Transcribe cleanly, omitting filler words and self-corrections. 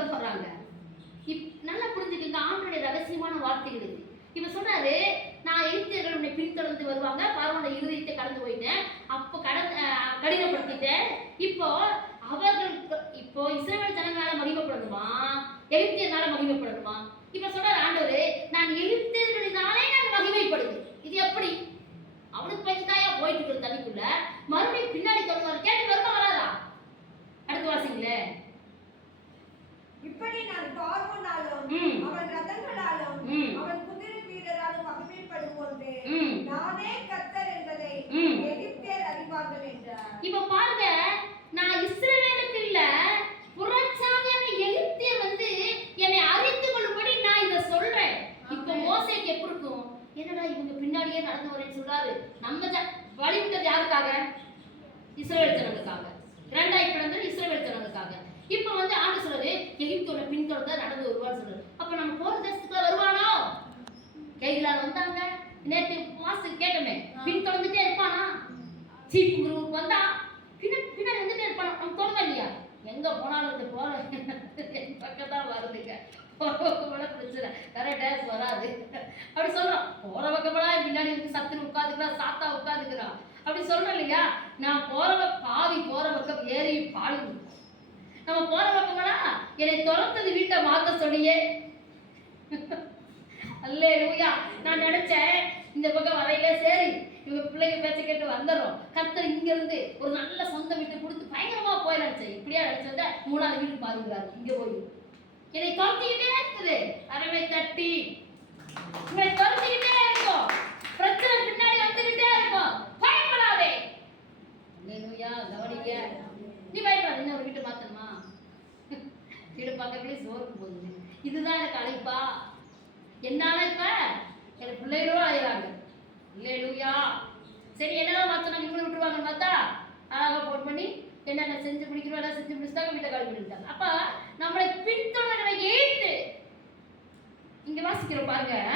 கொள்ள போறாங்க. நல்லா புரிஞ்சுக்கங்க, ஆண்டவருடைய ரகசியமான வார்த்தைகள் இது. இப்ப சொன்னாரு, நான் எகிப்தியர்கள் உன்னை பின்தொடர்ந்து வருவாங்க, பார்வோனுடைய இருதயத்தை கடந்து போயிட்டேன், அப்போ கடினப்படுத்திட்டேன். இப்போ அவர்கள் இப்போ இஸ்ரவேல் ஜனங்களால மகிமைப்படணுமா, எகிப்தியர்னால மகிமைப்படணுமா? இப்ப சொல்றாரு ஆண்டவரு, நான் எகிப்தியர்களினாலே நான் மகிமைப்படுது. இது எப்படி? அவனுக்கு பயந்தாயா போயிட்டு இருக்கிற தண்ணிக்குள்ள மறுபடியும் பின்னாடி தொடர்ந்து கேட்டு வருமா வராதா? அடுத்து வாசிங்களே. இப்படி நான் பார்வோனாலும் அவன் ரதங்களாலும் அவன் குதிரை வீரராலும் மகிமைப்படும் போது நானே கர்த்தர் என்பதை எகிப்தியர் அறிவார்கள் என்றார். இப்ப பாருங்க, நான் இஸ்ரவேலுக்கு இல்ல, புறச்சாதியான எகிப்தியர் என்னை அறிந்து கொள்ளும்படி நான் இத சொல்றேன். இப்ப மோசேக்கு எப்படி இருக்கும்? என்னடா இவங்க பின்னாடியே நடந்து வரேன்னு சொல்றாரு. நம்ம வழிவிட்டது யாருக்காக? இஸ்ரவேல் ஜனங்களுக்காக. இரண்டாயிரம் பிறந்தது இஸ்ரவேல் ஜனங்களுக்காக. இப்ப ஆண்டு சொல்றாரு, எகிப்தோட பின்தொடர்ந்து நடந்து வருவான்னு சொல்றாரு. அப்ப நம்ம போற தேசத்துக்குள்ள வருவானோ? கைகளால் வந்தாங்க, நேற்று மாசத்துக்கு கேட்டோமே, பின்தொடர்ந்துட்டே இருப்பானா? சீப்புங்கிறவங்களுக்கு வந்தா பின்னாடி வந்துட்டே இருப்பானா? நம்ம தோணுதா இல்லையா? எங்க போனாலும் இந்த போற பக்கம் தான் வருதுங்க, போற பக்கமெல்லாம் பிரச்சனை, கரெக்ட் வராது அப்படி சொல்றோம். போற பக்கமெல்லாம் பின்னாடி இருக்கு, சத்துரு உட்காந்துக்கிறான், சாத்தா உட்காந்துக்கிறான் அப்படி சொல்றோம் இல்லையா? நான் பாவி போற பக்கம் ஏறி பாடி நம்ம போற பக்கங்களா என்னை துரத்தது வீட்டை மாத்த சொன்னியே. அல்லேலூயா. நான் நினைச்சேன் இந்த பக்கம் வரையில சரி இவங்க பிள்ளைங்க பேச்ச கேட்டு வந்துடும், கர்த்தர் இங்க இருந்து ஒரு நல்ல சொந்த வீட்டை கொடுத்து பயங்கரமா போய் நினைச்சேன். இப்படியா நினைச்சத மூணாவது வீடு மாறுகிறாரு. இங்க போய் என்னை துரத்திக்கிட்டே இருக்குது, அரவை தட்டி உங்களை துரத்திக்கிட்டே இருக்கும், பிரச்சனை பின்னாடி வந்துகிட்டே இருக்கும். பயப்படாதே. அல்லேலூயா. கவனிக்க, நீ பயப்படாத. இன்னொரு வீட்டை மாத்தணுமா? வீடு பக்கத்துலேயே சோறுக்கு போகுது. இதுதான் எனக்கு அழைப்பா? என்னால இப்ப எனக்கு பிள்ளைகளோட ஆயிராங்க. இல்லையா? சரி, என்னதான் மாத்தணும், இவங்களை விட்டுருவாங்கன்னு பார்த்தா அழகா போட் பண்ணி என்னென்ன செஞ்சு பிடிக்கிறோம் எல்லாம் செஞ்சு பிடிச்சிட்டாங்க, வீட்டை காலி பண்ணிட்டாங்க. அப்ப நம்மளை பின்தொடர்கிற ஏத்து இங்க வாசிக்கிறோம் பாருங்க.